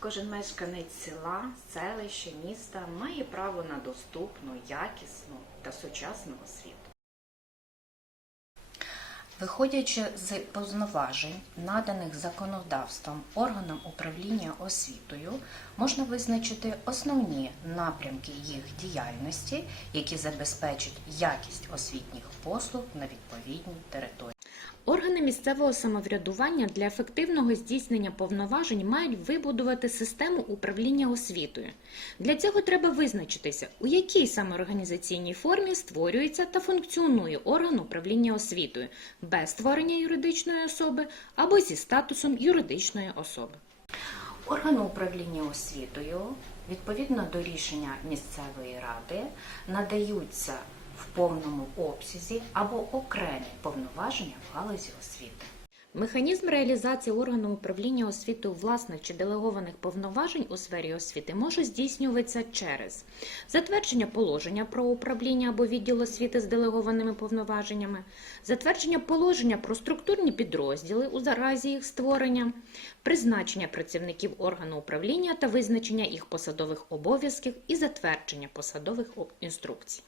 Кожен мешканець села, селища, міста має право на доступну, якісну та сучасну освіту. Виходячи з повноважень, наданих законодавством органам управління освітою, можна визначити основні напрямки їх діяльності, які забезпечать якість освітніх послуг на відповідній території. Органи місцевого самоврядування для ефективного здійснення повноважень мають вибудувати систему управління освітою. Для цього треба визначитися, у якій саме організаційній формі створюється та функціонує орган управління освітою без створення юридичної особи або зі статусом юридичної особи. Органи управління освітою, відповідно до рішення місцевої ради, надаються в повному обсязі або окремі повноваження в галузі освіти. Механізм реалізації органу управління освітою власних чи делегованих повноважень у сфері освіти може здійснюватися через затвердження положення про управління або відділ освіти з делегованими повноваженнями, затвердження положення про структурні підрозділи у заразі їх створення, призначення працівників органу управління та визначення їх посадових обов'язків і затвердження посадових інструкцій.